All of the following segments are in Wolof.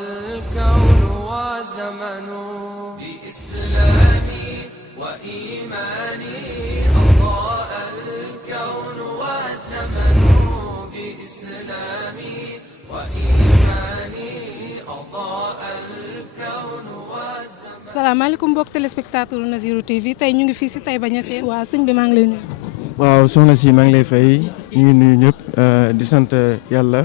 الكون والزمن بإسلامي وإيماني أضاء الكون والزمن بإسلامي وإيماني أضاء الكون والزمن. salaamaaleykum mbokk téléspectateur Nazirou TV tey ñu ngi fii si Taïba Niassène. waa sëñ bi maa ngi lay nuyu. waaw soxna si maa ngi lay fay ñu ngi nuyu ñëpp di sant yàlla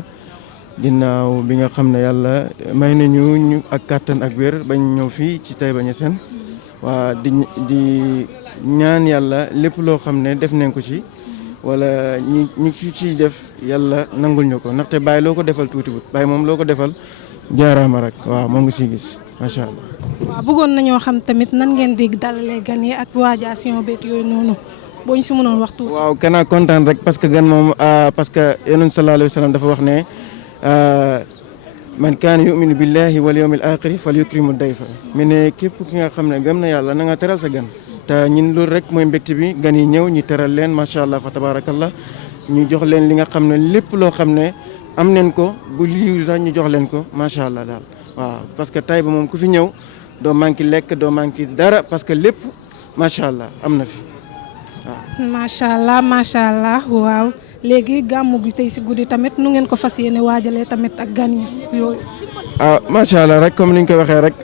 ginnaaw bi nga xam ne yàlla may nañu ñu ak kàttan ak wér bañ ñëw fii ci Taïba Niassène waa di ñaan yàlla lépp loo xam ne def nañ ko ci wala ñi ciy def yàlla nangul ñu ko ndaxte Baye loo ko defal tuuti wut Baye moom loo ko defal jaaraama rek waaw moo ngi siy gis macha allah. waaw bëggoon nañoo xam tamit nan ngeen di dalalee gan yi ak waajation beeg yooyu noonu boo ñu si mënoon wax tuuti. waaw kanaa kontaan rek parce que gan moom parce que yonent sallallahu alayhi wa sallam dafa wax ne man kaana yuminu billahi wal yawmil axiri fal yukrimu dayfa mu ne képp ki nga xam ne gëm na yàlla na nga teral sa gan te ñun loolu rek mooy mbégte bi gan yi ñëw ñu teral leen macha allah fa tabarakallah ñu jox leen li nga xam ne lépp loo xam ne am neen ko bu liiw sax ñu jox leen ko macha allah daal waaw parce que Taïba moom ku fi ñëw doo manqué lekk doo manqué dara parce que lépp macha allah am na fi waaw. macha allah waaw léegi gàmmu gi tey si guddi tamit nu ngeen ko fas yéene waajalee tamit ak gan yi yooyu. macha allah rek comme ni ñu ko waxee rek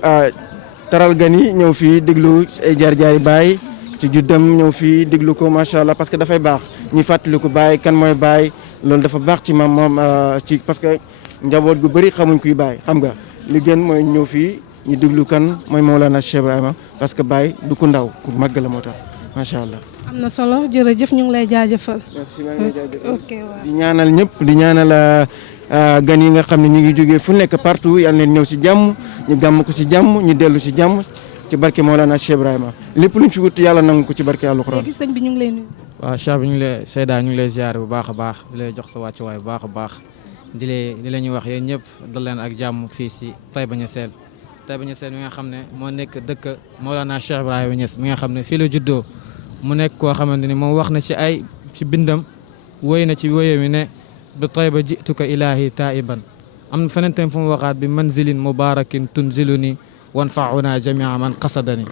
taral gan yi ñëw fii déglu ay jaar-jaari Baye ci juddam ñëw fii déglu ko macha allah parce que dafay baax ñuy fàttaliku Baye kan mooy Baye loolu dafa baax ci moom ci parce que njaboot gu bëri xamuñ kuy Baye xam nga li gën mooy ñëw fii ñu déglu kan mooy Mawlana Cheikh Ibrahima parce que Baye du ku ndaw ku màgg la moo tax macha allah. am na solo jërëjëf ñu ngi lay jaajëfal. merci maa ngi lay jaajëfal ok waaw. di ñaanal ñëpp di ñaanal gan yi nga xam ne ñu ngi jógee fu nekk partout yal leen ñëw si jàmm ñu gàmm ko si jàmm ñu dellu si jàmm ci barke Mawlana Cheikh Ibrahima lépp luñ fi wut yàlla nangu ko ci barke Alxuraan. léegi sëñ bi ñu ngi lay nuyu. waaw Cheikh bi ñu ngi lay Seyda ñu ngi lay ziar bu baax a baax di lay jox sa wàccuwaay bu baax a baax di la ñuy wax yéen ñëpp dal leen ak jàmm fii si Taïba Niassène mi nga xam ne moo nekk dëkk Mawlana Cheikh Ibrahima Niass mi nga xam ne fii la juddoo mu nekk koo xamante ni moom wax na ci bindam woy na ci woye mi ne bi Taïba jituka ilahi taiban am na feneen tam fu mu waxaat bi manzilin mubarakin tunziluni wanfauna jamia man qasadani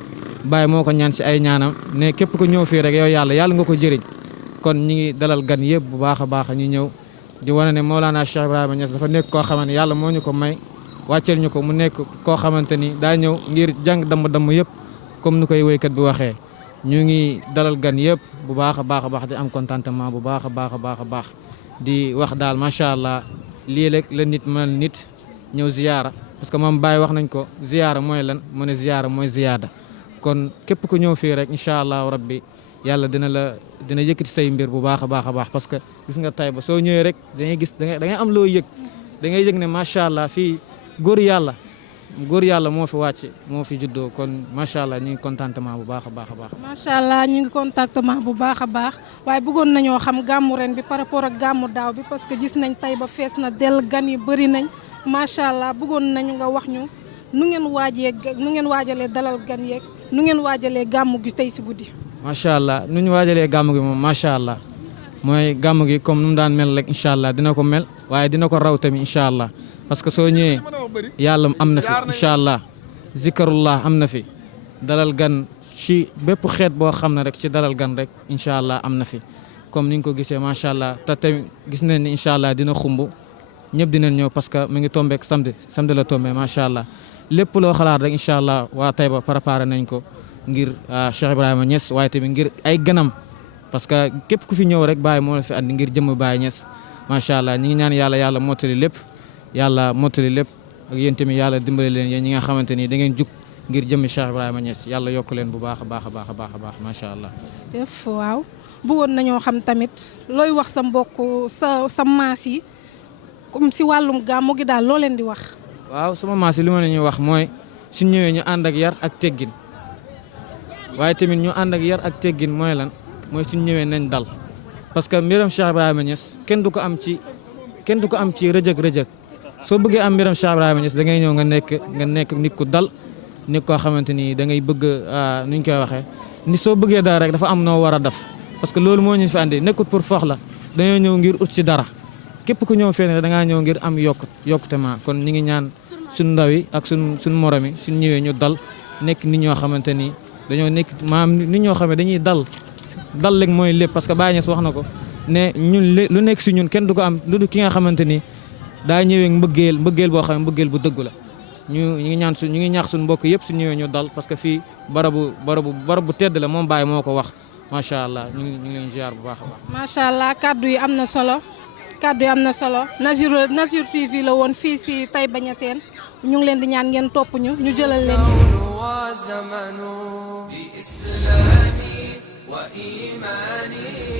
Baye moo ko ñaan si ay ñaanam ne képp ku ñëw fii rek yow yàlla nga ko jëriñ kon ñi ngi dalal gan yëpp bu baax a baax ñu ñëw di wane ne Mawlana Cheikh Ibrahima Niass dafa nekk koo xamante ni yàlla moo ñu ko may wàcceel ñu ko mu nekk koo xamante ni daa ñëw ngir jàng damm yëpp comme nu koy woykat bi waxee ñu ngi dalal gan yëpp bu baax a baax di am contentement bu baax a baax di wax daal macha allah lii rek la nit mel nit ñëw ziyaara parce que moom Baye wax nañ ko ziyaara mooy lan mu ne ziyaara mooy ziyaada kon képp ku ñëw fii rek incha allah rabbi yàlla dina yëkkati say mbir bu baax a baax parce que gis nga Taïba soo ñëwee rek da ngay am loo yëg da ngay yëg ne macha allah fii góor yàlla moo fi wàcc moo fi juddoo kon macha allah ñu ngi contentement bu baax a baax. macha allah ñu ngi contentement bu baax a baax waaye bëggoon nañoo xam gàmmu ren bi par rapport ak gàmmu daaw bi parce que gis nañ Taïba fees na dell gan yi bëri nañ macha allah bëggoon nañu nga wax ñu nu ngeen waajalee dalal gan yeeg nu ngeen waajalee gàmmu gi tey si guddi. macha allah nu ñu waajalee gàmmu gi moom macha allah mooy gàmmu gi comme nu mu daan mel rek incha allah dina ko mel waaye dina ko raw tamit incha allah. parce que soo ñëwee yàlla am na fi incha allah zikarullah am na fi dalal gan ci bépp xeet boo xam ne rek ci dalal gan rek incha allah am na fi comme ni nga ko gisee macha allah te tamit gis nañ ni incha allah dina xumb ñëpp dinañ ñëw parce que mu ngi tombeek samedi la tombé macha allah lépp loo xalaat rek incha allah waa Taïba préparé nañ ko ngir Cheikh Ibrahima Niass waaye tamit ngir ay ganam parce que képp ku fi ñëw rek Baye moo la fi andi ngir jëmm Baye Niass macha allah ñi ngi ñaan yàlla mottali lépp. yàlla mottali lépp ak yéen tamit yàlla dimbali leen yéen ñi nga xamante ni da ngeen jug ngir jëmmi Cheikh Ibrahima Niass yàlla yokk leen bu baax a baax macha allah. jëf waaw bëggoon nañoo xam tamit looy wax sa mbokk sa maas yi comme si wàllum gàmmu gi daal loo leen di wax. waaw sama maas yi li ma leen ñuy wax mooy suñ ñëwee ñu ànd ak yar ak teggin waaye tamit ñu ànd ak yar ak teggin mooy lan mooy suñ ñëwee nañ dal parce que mbiram Cheikh Ibrahima Niass kenn du ko am ci rëjëg. soo bëggee am mbiram Cheikh Ibrahima Niass da ngay ñëw nga nekk nit ku dal nit koo xamante ni da ngay bëgg nuñ koy waxee ni soo bëggee dara rek dafa am noo war a def parce que loolu moo ñu fi andi nekkut pour fox la dañoo ñëw ngir ut ci dara képp ku ñëw fenn da ngaa ñëw ngir am yokkute ma kon ñi ngi ñaan suñ ndaw yi ak suñ morom yi suñ ñëwee ñu dal nekk nit ñoo xamante ni dañoo nekk maanaam nit ñoo xam ne dañuy dal léegi mooy lépp parce que Baye Niass wax na ko ne ñun lu nekk si ñun kenn du ko am lu du ki nga xamante ni daa ñëwee mbëggeel boo xam ne mbëggeel bu dëggu la ñu ngi ñaax suñu mbokk yëpp su ñëwee ñu dal parce que fii barabu tedd la moom Baye moo ko wax macha allah ñu ngi leen ziar bu baax a baax. macha allah kaddu yi am na solo Nazir TV la woon fii si Taïba Niassène ñu ngi leen di ñaan ngeen topp ñu jëlal leen. وزمن بإسلامي وإيماني